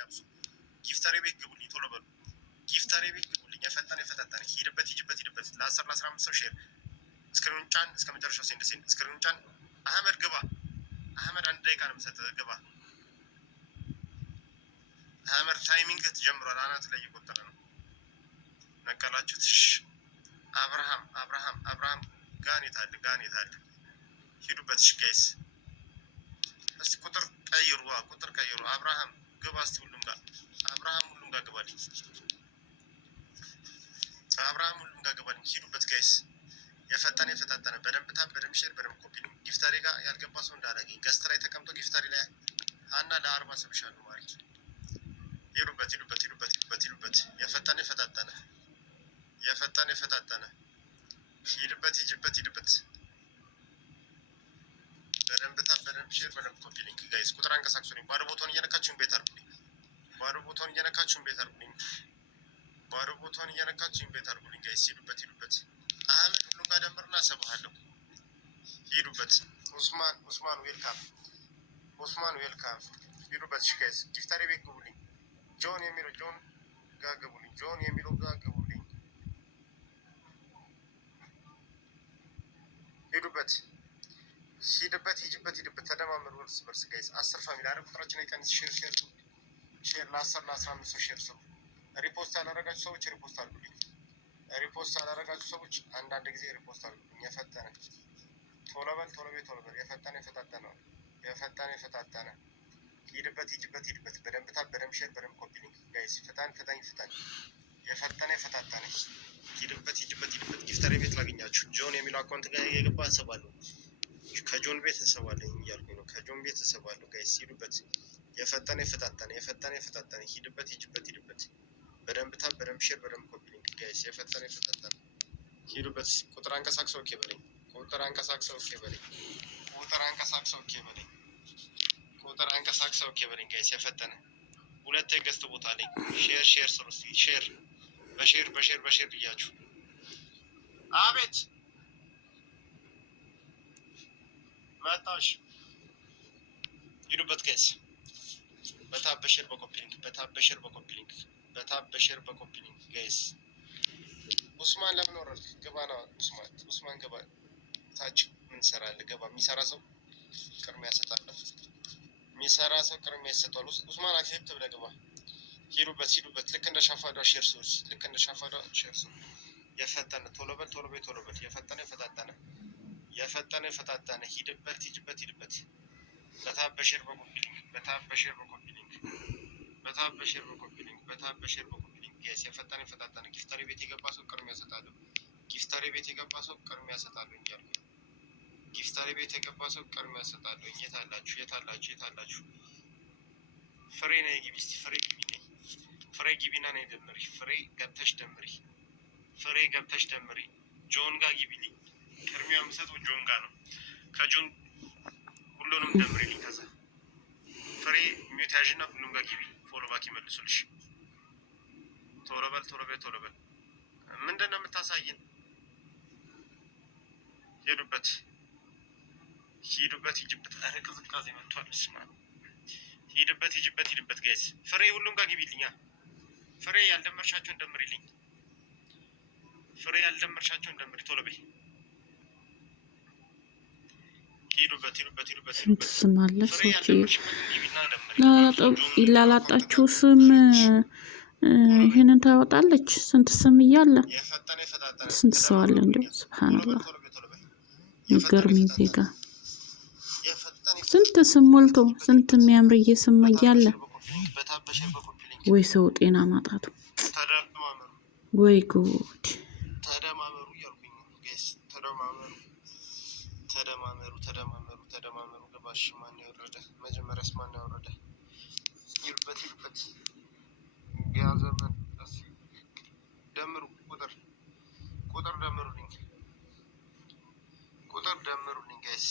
ያብሱ ጊፍታሪ ቤት ግቡልኝ ቶሎ በሉ ጊፍታሪ ቤት ግቡልኝ የፈጠነ ሂድበት ለ10 ለ15 ሰው ሼር ስክሪኑን ጫን እስከ መጨረሻው ሴንድ ስክሪኑን ጫን አህመድ ግባ አህመድ 1 ደቂቃ ነው የምሰጥህ ግባ አህመድ ታይሚንግ ተጀምሯል አናት ላይ እየቆጠረ ነው ነቀላችሁት አብርሃም ጋኔት አለ ሂዱበት ጋይስ እስቲ ቁጥር ቀይሩ አብርሃም ግባ እስቲ ሁሉም ጋር ግባልኝ ሂዱበት ጋይስ የፈጠነ በደንብ ሼር በደንብ ኮፒ ነው ጊፍታሪ ጋር ያልገባ ሰው እንዳላገኝ ገስት ላይ ተቀምጦ ጊፍታሪ ላይ አና ለ40 ሰብሻሉ ማለት ሂዱበት የፈጠነ ሂዱበት በደንብ ሼር በደንብ ኮፒ ሊንክ ጋይስ ቁጥር አንቀሳቅሱልኝ ባዶ ቦታውን እየነካችሁን ቤት አርጉልኝ ባዶ ቦታውን እየነካችሁን ቤት አርጉልኝ ጋይስ ሂዱበት አህመድ ሁሉ ጋር ደምርና ሰብሃለሁ ሂዱበት ኡስማን ዌልካም ሂዱበት ጋይስ ጊፍታሪ ቤት ግቡልኝ ጆን የሚለው ጋር ግቡልኝ ሂዱበት ተደማመሩ እርስ በርስ ጋይስ 10 ፋሚሊ አረ ቁጥራችን አይቀንስ ሼር ለ10 ለ15 ሰው ሼር ስሩ ሪፖስት ያላረጋችሁ ሰዎች ሪፖስት አድርጉልኝ አንዳንድ ጊዜ ሪፖስት አድርጉልኝ የፈጠነ ቶሎ በል የፈጠነ ሂድበት በደንብ ሼር በደንብ ኮፒ ሊንክ ጋይስ ፍታን የፈጠነ ሂድበት ጊፍታሪ ቤት ላገኛችሁ ጆን የሚለው አካውንት ጋር የገባ አሰባለሁ ከጆን ቤት ተሰባለኝ እያልኩኝ ነው ከጆን ቤት ተሰባለሁ ጋይስ ሂዱበት የፈጠነ ሂድበት በደንብ ሼር በደንብ ኮፒ ሊንክ ጋይስ የፈጠነ ሂዱበት ቁጥር አንቀሳቅሰው ኦኬ በለኝ ጋይስ የፈጠነ ሁለት የገስት ቦታ ላይ ሼር ስሩ ሼር በሼር ብያችሁ አቤት መጣሽ ሂዱበት ጋይስ በታበሸር በኮፒ ሊንክ ጋይስ ኡስማን ለምን ወረድክ ግባና ኡስማን ገባ ታች ምን ሰራለ ገባ የሚሰራ ሰው ቅድሚያ ይሰጣል ኡስማን አክሴፕት ብለህ ግባ ሂዱበት ልክ እንደ ሻፋዳ ሼር የፈጠነ ቶሎ በል የፈጠነ ሂድበት በታበሸር በኮፒ ሊንክ ጋይስ የፈጠነ ጊፍታሪ ቤት የገባ ሰው ቅድሚያ ይሰጣል የታላችሁ ፍሬ ነኝ ግቢ እስቲ ፍሬ ግቢና ነኝ ደምሪ ፍሬ ገብተሽ ደምሪ ጆን ጋር ግቢልኝ ቅድሚያ የምሰጠው ጆን ጋር ነው ከጆን ሁሉንም ደምሪልኝ ከዛ ፍሬ ሚዩት ያዥና ሁሉም ጋር ግቢ ፎሎ ባክ ይመልሱልሽ ቶሎ በል ምንድን ነው የምታሳየን ሂዱበት አረ ቅዝቃዜ መጥቷል ስማ ሂዱበት ጋይስ ፍሬ ሁሉም ጋር ግቢልኛ ፍሬ ያልደመርሻቸውን ደምሪልኝ ቶሎ በይ ሂዱበት ስንት ስም አለ ሰዎች ይላላጣችሁ ስም ይሄንን ታወጣለች ስንት ስም እያለ ስንት ሰው አለ እንደው ሱብሃንአላህ ይገርም ዜጋ ስንት ስም ሞልቶ ስንት የሚያምርዬ ስም እያለ ወይ ሰው ጤና ማጣቱ ወይ ጉድ ተደማመሩ እያልኩኝ ጋይስ ተደማመሩ ገባሽ ማን ያወረደ መጀመሪያስ ማን ያወረደ ሂዱበት ያዘመን ደምሩ ቁጥር ደምሩልኝ ጋይስ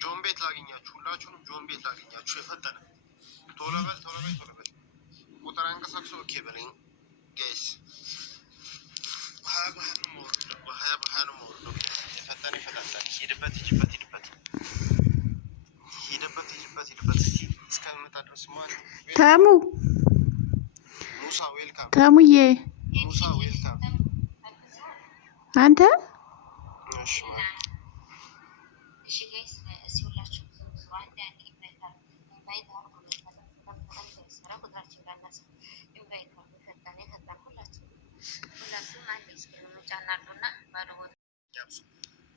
ጆን ቤት ላገኛችሁ ሁላችሁንም የፈጠነ ቶሎ በል ቁጥር አንቀሳቅሶ ኦኬ በለኝ ጋይስ በሀያ ነው የፈጠነ ሂድበት ሂድበት ሂድበት እስቲ እስከምመጣ ድረስ ማን ተሙ ሙሳ ዌልካም ተሙዬ ሙሳ ዌልካም አንተ እሺ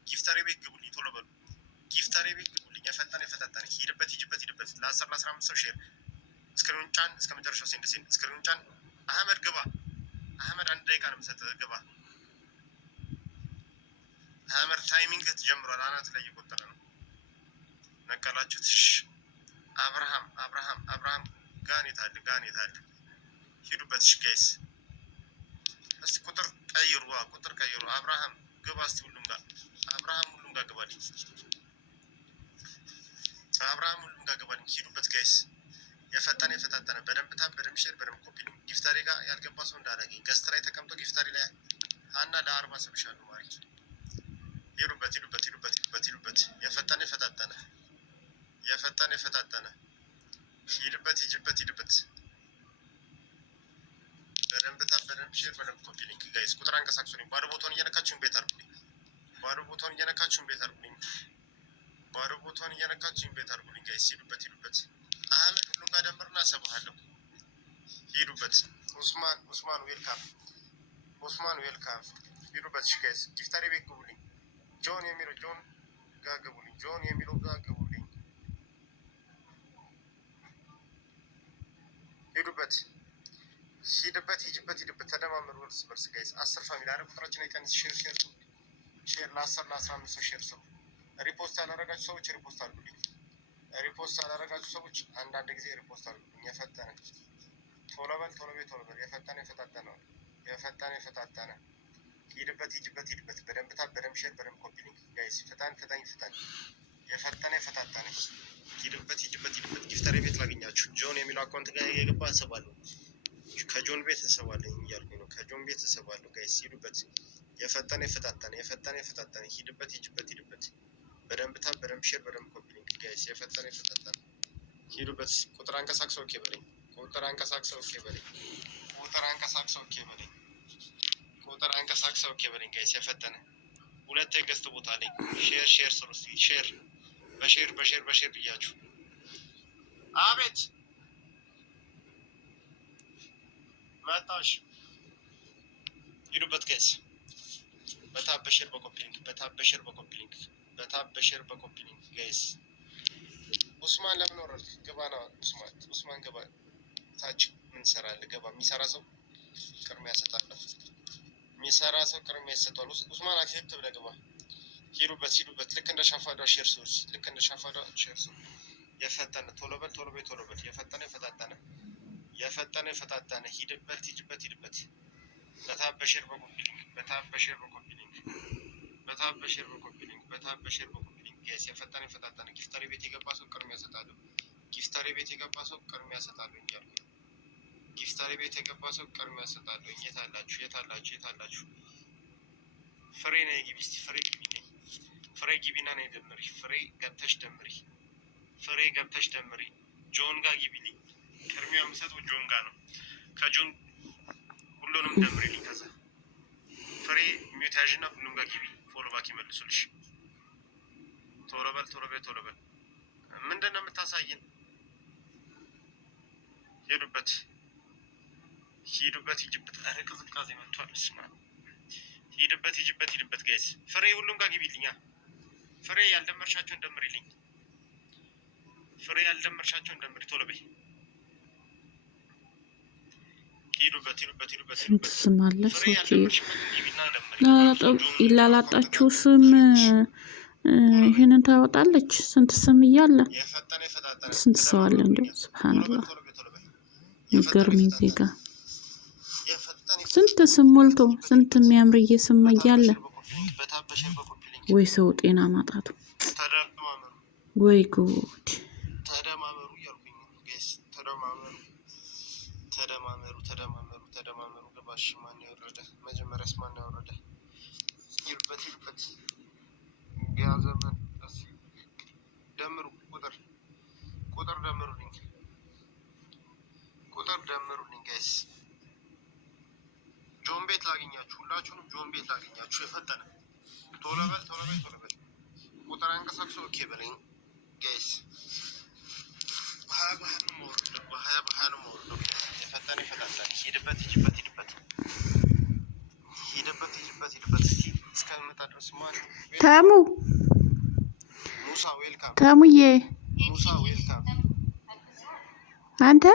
ጊፍተሪ ቤት ግቡልኝ ቶሎ በሉ ጊፍተሪ ቤት ግቡልኝ የፈጠነ ሂድበት ለ10-15 ሰው ሼር ስክሪኑን ጫን እስከ መጨረሻው ሴንድ ስክሪኑን ጫን አህመድ ግባ አህመድ 1 ደቂቃ ነው የምሰጥህ ግባ አህመድ ታይሚንግ ተጀምሯል አናት ላይ እየቆጠረ ነው ነቀላችሁት አብርሃም ጋኔት አለ ሂዱበት ጋይስ እስቲ ቁጥር ቀይሩ አብርሃም ግባ እስቲ ሁሉም ጋር ግባልኝ ሂዱበት ጋይስ የፈጠነ በደንብ ሼር በደንብ ኮፒ ጊፍታሪ ጋር ያልገባ ሰው እንዳላገኝ ገስት ላይ ተቀምጦ ጊፍታሪ ላይ አና ለ40 ሰው ይሻሉ ማለት ሂዱበት የፈጠነ ሂድበት በደንብ ሼር በደንብ ኮፒ ሊንክ ጋይስ ቁጥር አንቀሳቅሱልኝ ባዶ ቦታውን እየነካችሁን ቤት አርጉልኝ ጋይስ ሂዱበት አህመድ ሁሉም ጋር ደምርና ሰብሃለሁ ሂዱበት ኡስማን ዌልካም ሂዱበት ጋይስ ጊፍታሪ ቤት ግቡልኝ ጆን የሚለው ጋር ግቡልኝ ሂድበት ተደማመሩ እርስ በርስ ጋይስ 10 ፋሚሊ አረ ቁጥራችን አይቀንስ ሼር ለ10-15 ሰው ሼር ስሩ ሪፖስት ያላረጋችሁ ሰዎች ሪፖስት አድርጉልኝ አንዳንድ ጊዜ ሪፖስት አድርጉልኝ የፈጠነ ቶሎ በል የፈጠነ ሂድበት በደንብ ሼር በደንብ ኮፒ ሊንክ ጋይስ ፍታን የፈጠነ ሂድበት ጊፍተሪ ቤት ላገኛችሁ ጆን የሚለው አካውንት ጋር የገባ አሰባለሁ ከጆን ቤት ተሰባለኝ እያልኩ ነው ከጆን ቤት ተሰባለሁ ጋይስ ሂዱበት የፈጠነ ሂድበት በደንብ ሼር በደንብ ኮፒ ሊንክ ጋይስ የፈጠነ ሂዱበት ቁጥር አንቀሳቅሰው ኦኬ በለኝ ጋይስ የፈጠነ ሁለት የገስት ቦታ ላይ ሼር ስሩ ሼር በሼር ብያችሁ አቤት መጣሽ ሂዱበት ጋይስ በሼር በኮፒ ሊንክ ጋይስ ኡስማን ለምን ወረድክ ግባ ነው ኡስማን ግባ ታች ምን ሰራለ ገባ የሚሰራ ሰው ቅድሚያ ይሰጣል ኡስማን አክሴፕት ብለህ ግባ ሂዱበት ልክ እንደ ሻፋዳ ሼር ስሩ የፈጠነ ቶሎ በል የፈጠነ ሂድበት በሼር በኮፒ ሊንክ ጋይስ የፈጠነ ጊፍተሪ ቤት የገባ ሰው ቅድሚያ ይሰጣል እያልኩ ጊፍተሪ ቤት የገባ ሰው ቅድሚያ ይሰጣል የት አላችሁ ፍሬ ነኝ ግቢ እስቲ ፍሬ ግቢና ነኝ ደምሪ ፍሬ ገብተሽ ደምሪ ጆን ጋር ግቢልኝ ቅድሚያ የምሰጠው ጆን ጋር ነው ከጆን ሁሉንም ደምሪልኝ ከዛ ፍሬ ሚዩት ያዥና ሁሉም ጋር ግቢ ፎሎ ባክ ይመልሱልሽ ቶሎ በል ምንድን ነው የምታሳየን ሂዱበት አረ ቅዝቃዜ መጥቷል ሂድበት ጋይስ ፍሬ ሁሉም ጋር ግቢልኛ ፍሬ ያልደመርሻቸውን ደምሪልኝ ቶሎ በይ ሂዱበት ስንት ስም አለ ሰዎች ይላላጣችሁ ስም ይሄንን ታወጣለች ስንት ስም እያለ ስንት ሰው አለ እንዴ ሱብሃንአላህ ይገርም ዜጋ ስንት ስም ሞልቶ ስንት የሚያምርዬ ስም እያለ ወይ ሰው ጤና ማጣቱ ወይ ጉድ ተደማመሩ እያልኩኝ ጋይስ ተደማመሩ ገባሽ ማን ያወረደ መጀመሪያስ ማን ያወረደ ሂዱበት ያዘመን ደምሩ ቁጥር ቁጥር ደምሩልኝ ጋይስ። ጆን ቤት ላገኛችሁ፣ ሁላችሁንም ጆን ቤት ላገኛችሁ። የፈጠነ ቶሎ በል ቁጥር አንቀሳቅሶ ኦኬ በለኝ ጋይስ። በሀያ ነው የምወርደው። የፈጠነ ይፈታታል። ሂድበት። እስኪ እስከምመጣ ድረስ ማን ሙሳ ዌልካም። ተሙዬ ሙሳ ዌልካም። አንተ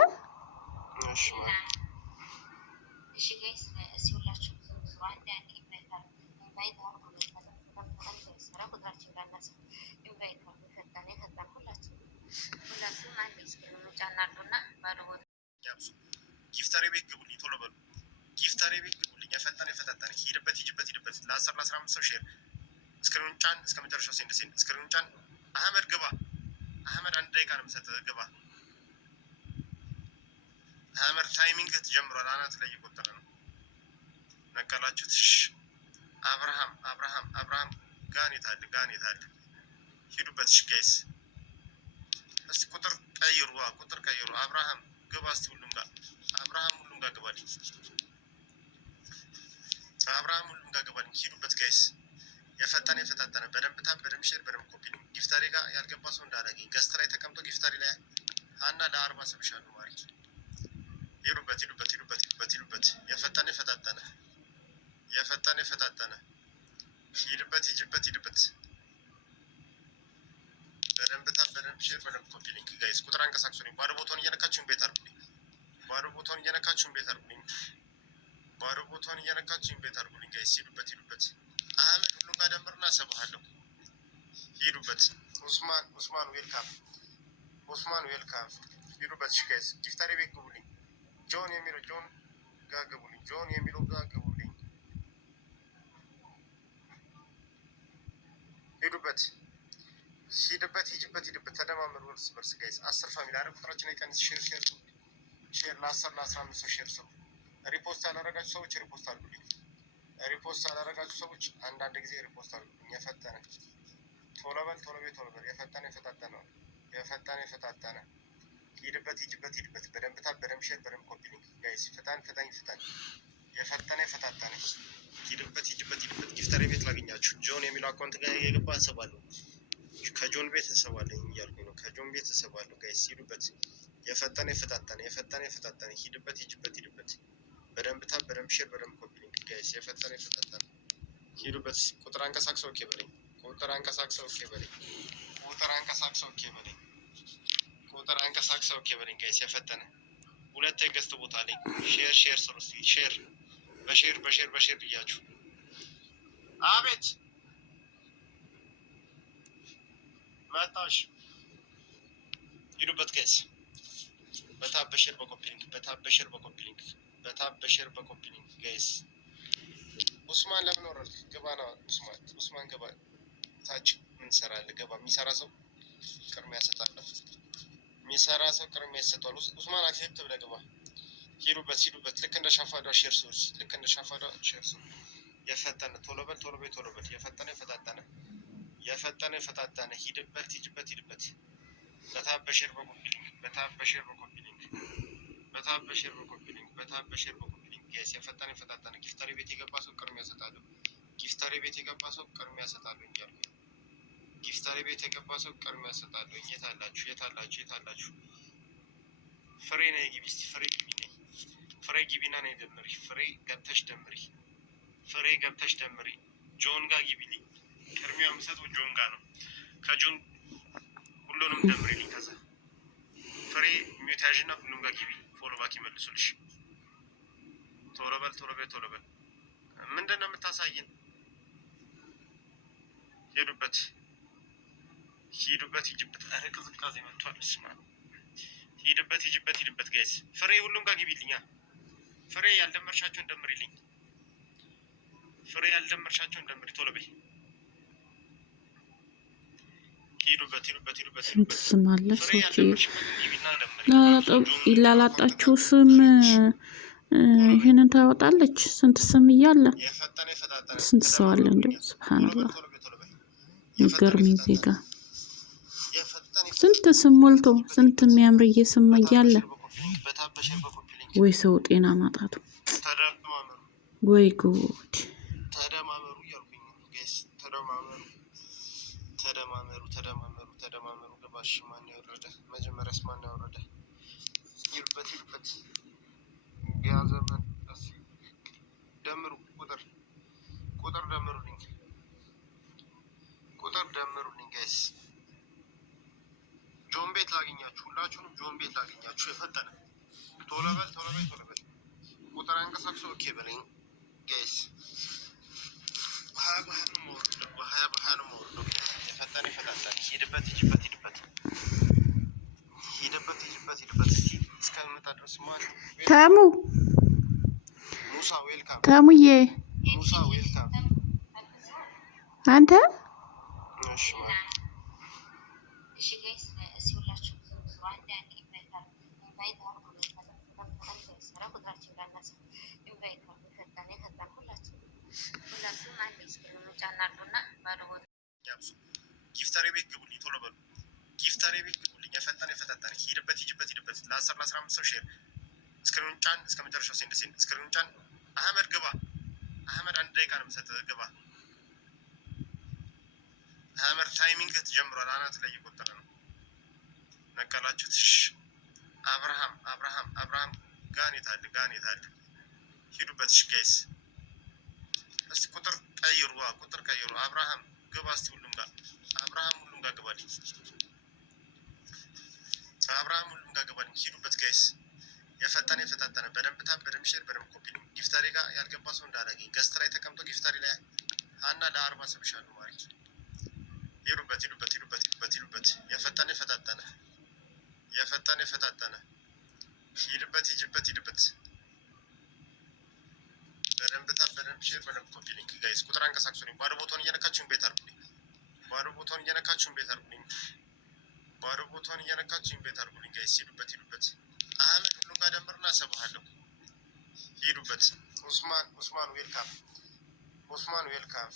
ጊፍታሪ ቤት ግቡልኝ፣ ቶሎ በሉ። ጊፍታሪ ቤት ግቡልኝ። የፈጠነ ሂድበት። ለ10-15 ሰው ሼር። እስክሪኑን ጫን፣ እስከ መጨረሻው ሴንድ። እስክሪኑን ጫን። አህመድ ግባ። አህመድ 1 ደቂቃ ነው የምሰጥህ፣ ግባ። አህመድ ታይሚንግ ተጀምሯል። አናት ላይ እየቆጠረ ነው። ነቀላችሁት። አብርሃም ጋኔት አለ። ሂዱበት። ጋይስ እስቲ ቁጥር ቀይሩ። አብርሃም ግባ። እስቲ ሁሉም ጋር ግባልኝ። ሂዱበት ጋይስ። የፈጠነ በደንብ ታብ፣ በደንብ ሼር፣ በደንብ ኮፒ ነው። ጊፍታሪ ጋር ያልገባ ሰው እንዳላገኝ ገስት ላይ ተቀምጦ ጊፍታሪ ላይ አና ለ40 ሰብሻለሁ ማለት ሂዱበት። የፈጠነ ሂድበት። በደንብ ታብ፣ በደንብ ሼር፣ በደንብ ኮፒ ሊንክ ጋይስ። ቁጥር አንቀሳቅሱልኝ። ባዶ ቦታውን እየነካችሁን ቤት አድርጉልኝ። ባዶ ቦታውን እየነካችሁን ቤት አድርጉልኝ ጋይስ። ሂዱበት። አህመድ ሁሉም ጋር ደምርና ሰብሃለሁ። ሂዱበት። ኡስማን ዌልካም። ሂዱበት ጋይስ። ጊፍታሪ ቤት ግቡልኝ። ጆን የሚለው ጋር ግቡልኝ። ሂድበት። ተደማመሩ እርስ በርስ ጋይስ። 10 ፋሚሊ አረ ቁጥራችን አይቀንስ። ሼር ለ10-15 ሰው ሼር ስሩ። ሪፖስት ያላረጋችሁ ሰዎች ሪፖስት አድርጉልኝ። አንዳንድ ጊዜ ሪፖስት አድርጉልኝ። የፈጠነ ቶሎ በል። የፈጠነ ሂድበት። በደንብ ታብ፣ በደንብ ሼር፣ በደንብ ኮፒ ሊንክ ጋይስ። ፍታን። የፈጠነ ሂድበት። ጊፍታሪ ቤት ላገኛችሁ። ጆን የሚለው አካውንት ጋር የገባ አሰባለሁ። ከጆን ቤት እሰባለሁ እያልኩኝ ነው። ከጆን ቤት እሰባለሁ ጋይስ። ሂዱበት። የፈጠነ ሂድበት። በደንብ ታብ፣ በደንብ ሼር፣ በደንብ ኮፒ ሊንክ ጋይስ። የፈጠነ ሂዱበት። ቁጥር አንቀሳቅሰው ኦኬ በለኝ። ጋይስ። የፈጠነ 2 የገስት ቦታ ላይ ሼር ስሩ። ሼር በሼር ብያችሁ። አቤት መጣሽ። ሂዱበት ጋይስ። በታብ፣ በሼር፣ በኮፒ ሊንክ ጋይስ። ኡስማን ለምን ወረድክ? ግባ ነው ኡስማን ግባ። ታች ምን ትሰራለህ? ገባ። የሚሰራ ሰው ቅድሚያ ይሰጣል። ኡስማን አክሴፕት ብለህ ግባ። ሂዱበት። ልክ እንደ ሻፋዷ ሼር ስሩ። የፈጠነ ቶሎ በል። የፈጠነ ሂድበት። በታብ፣ በሼር፣ በኮፒ ሊንክ ጋይስ። የፈጠነ ጊፍታሪ ቤት የገባ ሰው ቅድሚያ ይሰጣሉ። እያልኩኝ ጊፍታሪ ቤት የገባ ሰው ቅድሚያ ይሰጣሉ። የት አላችሁ? ፍሬ ነይ ግቢ። እስቲ ፍሬ ግቢና ነይ ደምሪ። ፍሬ ገብተሽ ደምሪ። ጆን ጋር ግቢልኝ። ቅድሚያ የምሰጠው ጆን ጋር ነው። ከጆን ሁሉንም ደምሪልኝ። ከዛ ፍሬ ሚዩት ያዥና ሁሉም ጋር ግቢ። ፎሎ ባክ ይመልሱልሽ። ቶሎ በል። ምንድን ነው የምታሳየን? ሂዱበት። አረ ቅዝቃዜ መጥቷል። ስማ ሂድበት ጋይስ። ፍሬ ሁሉም ጋር ግቢልኛ። ፍሬ ያልደመርሻቸውን ደምሪልኝ። ቶሎ በይ። ሂዱበት። ስንት ስም አለ ሰዎች ይላላጣችሁ ስም ይሄንን ታወጣለች። ስንት ስም እያለ ስንት ሰው አለ እንዴ? ሱብሃንአላህ። ይገርም ዜጋ ስንት ስም ሞልቶ ስንት የሚያምርዬ ስም እያለ ወይ ሰው ጤና ማጣቱ ወይ ጉድ። ተደማመሩ እያልኩኝ ጋይስ ተደማመሩ። ገባሽ? ማን ያወረደ መጀመሪያስ ማን ያወረደ? ይርበት ያዘመን ደምሩ ቁጥር ደምሩልኝ ጋይስ። ጆን ቤት ላገኛችሁ፣ ሁላችሁንም ጆን ቤት ላገኛችሁ። የፈጠነ ቶሎ በል ቁጥር አንቀሳቅሶ ኦኬ በለኝ ጋይስ። ሀያ ባህር ነው የምወርደው። የፈጠነ ይፈታታል። ሂድበት። እስኪ እስከምመጣ ድረስ ተሙ ሙሳ ዌልካም። ተሙዬ ሙሳ ዌልካም። አንተ ጊፍታሪ ቤት ግቡልኝ፣ ቶሎ በሉ። ጊፍታሪ ቤት ግቡልኝ። የፈጠነ ሂድበት። ለ10 ለ15 ሰው ሼር። እስክሪኑን ጫን፣ እስከ መጨረሻው ሴንድ። እስክሪኑን ጫን። አህመድ ግባ። አህመድ 1 ደቂቃ ነው የምሰጥህ፣ ግባ። አህመድ ታይሚንግ ተጀምሯል። አናት ላይ እየቆጠረ ነው። ነቀላችሁት። አብርሃም ጋኔት አለ። ሂዱበት ጋይስ። እስቲ ቁጥር ቀይሩ። አብርሃም ግባ። እስቲ ሁሉም ጋር ግባልኝ። ሂዱበት ጋይስ። የፈጠነ በደንብ ታብ፣ በደንብ ሼር፣ በደንብ ኮፒ ነው። ጊፍታሪ ጋር ያልገባ ሰው እንዳላገኝ ገስት ላይ ተቀምጦ ጊፍታሪ ላይ አና ለ40 ሰብሻሉ ማለት ሂዱበት። የፈጠነ ሂድበት። በደንብ ታብ፣ በደንብ ሼር፣ በደንብ ኮፒ ሊንክ ጋይስ። ቁጥር አንቀሳቅሱልኝ። ባዶ ቦታውን እየነካችሁን ቤት አድርጉልኝ። ባዶ ቦታውን እየነካችሁን ቤት አድርጉልኝ ጋይስ። ሂዱበት። አህመድ ሁሉም ጋር ደምርና ሰብሃለሁ። ሂዱበት። ኡስማን ዌልካም።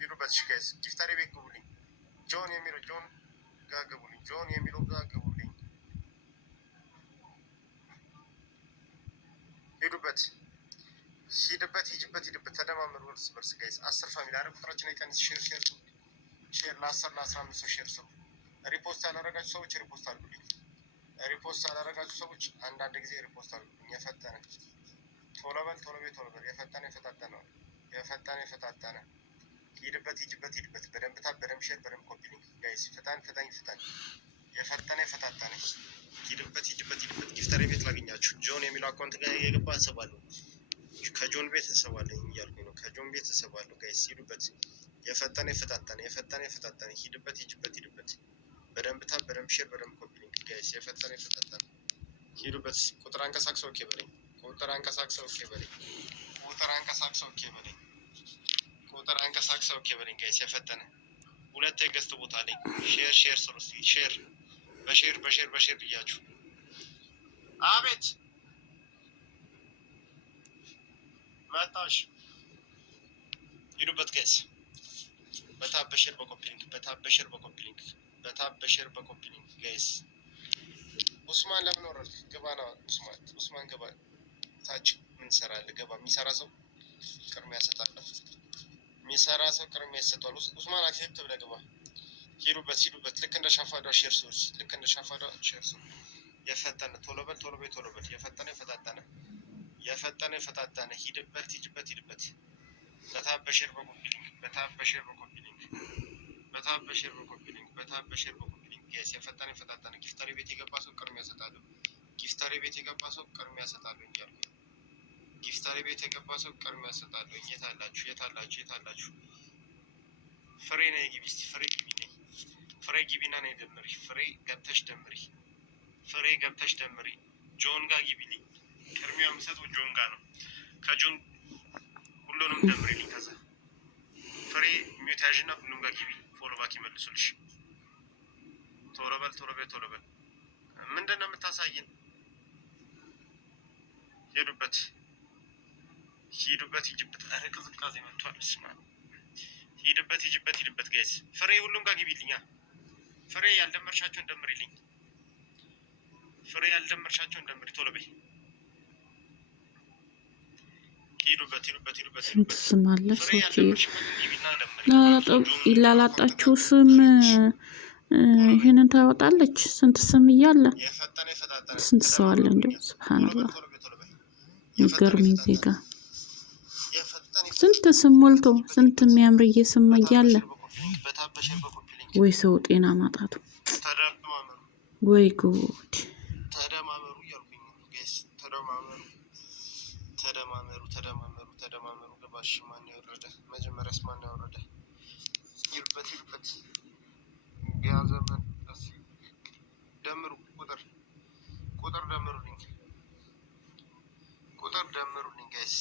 ሂዱበት ጋይስ። ጊፍታሪ ቤት ግቡልኝ። ጆን የሚለው ጋር ግቡልኝ። ሂድበት። ተደማመሩ እርስ በርስ ጋይስ። 10 ፋሚሊ አረ ቁጥራችን አይቀንስ። ሼር ለ10 ለ15 ሰው ሼር ስሩ። ሪፖስት ያላረጋችሁ ሰዎች ሪፖስት አድርጉልኝ። አንዳንድ ጊዜ ሪፖስት አድርጉልኝ። የፈጠነ ቶሎ በል። የፈጠነ ሂድበት። በደንብ ታብ፣ በደንብ ሼር፣ በደንብ ኮፒ ሊንክ ጋይስ። ፍታን። የፈጠነ ሂድበት። ጊፍታሪ ቤት ላገኛችሁ። ጆን የሚለው አካውንት ጋር የገባ እሰባለሁ። ከጆን ቤት እሰባለሁ እያልኩኝ ነው። ከጆን ቤት እሰባለሁ ጋይስ። ሂዱበት። የፈጠነ ሂድበት። በደንብ ታብ፣ በደንብ ሼር፣ በደንብ ኮፒ ሊንክ ጋይስ። የፈጠነ ሂዱበት። ቁጥር አንቀሳቅሰው ኦኬ በለኝ። ቁጥር አንቀሳቅሰው ኦኬ በለኝ ጋይስ። የፈጠነ 2 የገስት ቦታ ላይ ሼር ስሩ። ሼር በሼር ብያችሁ። አቤት መጣሽ። ሂዱበት ጋይስ። በታብ በሼር በኮፒ ሊንክ ጋይስ። ኡስማን ለምን ወረድክ? ግባ ነው ኡስማን ግባ። ታች ምን ትሰራለህ? ገባ። የሚሰራ ሰው ቅድሚያ እሰጣለሁ። ኡስማን አክሴፕት ብለህ ግባ። ሂዱበት። ልክ እንደ ሻፋዷ ሼር ስሩ። የፈጠነ ቶሎ በል። የፈጠነ ሂድበት። በታብ በሼር በኮፒ ሊንክ ጋይስ። የፈጠነ ጊፍታሪ ቤት የገባ ሰው ቅድሚያ እሰጣለሁ። እያልኩኝ ጊፍታሪ ቤት የገባ ሰው ቅድሚያ እሰጣለሁ። የት አላችሁ? ፍሬ ነኝ ግቢ። እስቲ ፍሬ ግቢና ነኝ ደምሪ። ፍሬ ገብተሽ ደምሪ። ጆን ጋር ግቢልኝ። ቅድሚያ የምሰጠው ጆን ጋር ነው። ከጆን ሁሉንም ደምሪልኝ። ከዛ ፍሬ ሚዩት ያዥና ሁሉም ጋር ግቢ። ፎሎ ባክ ይመልሱልሽ። ቶሎ በል። ምንድን ነው የምታሳይን? ሂዱበት። ኧረ ቅዝቃዜ መጥቷል። ስማ ሂድበት ጋይስ። ፍሬ ሁሉም ጋር ግቢልኛ። ፍሬ ያልደመርሻቸውን ደምሪልኝ። ፍሬ ያልደመርሻቸውን ደምሪ ቶሎ በይ። ሂዱበት። ስንት ስም አለ ሰዎች ላላጣችሁ ስም ይሄንን ታወጣለች። ስንት ስም እያለ ስንት ሰው አለ እንደው ሱብሃንአላህ። ይገርመኝ ዜጋ ስንት ስም ሞልቶ ስንት የሚያምርዬ ስም እያለ ወይ ሰው ጤና ማጣቱ ወይ ጉድ። ተደማመሩ እያልኩኝ ጋይስ፣ ተደማመሩ። ገባሽ? ማን ያወረደ? መጀመሪያስ ማን ያወረደ? ሂዱበት። ያዘመን ደምሩ። ቁጥር ደምሩልኝ ጋይስ።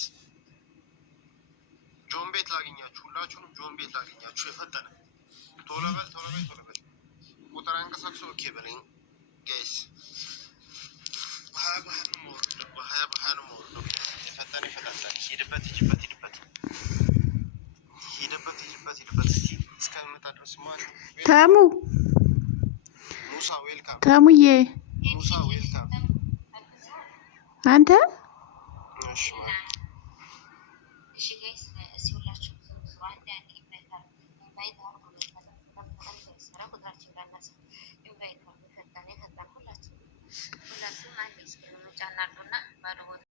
ጆን ቤት ላገኛችሁ፣ ሁላችሁንም ጆን ቤት ላገኛችሁ። የፈጠነ ቶሎ በል። ቁጥር አንቀሳቅሶ ኦኬ በለኝ ጋይስ። በሀያ ነው የምወርደው። የፈጠነ ይፈታታል። ሂድበት። እስቲ እስከምመጣ ድረስ ማን ሙሳ ዌልካም። ተሙዬ ሙሳ ዌልካም። አንተ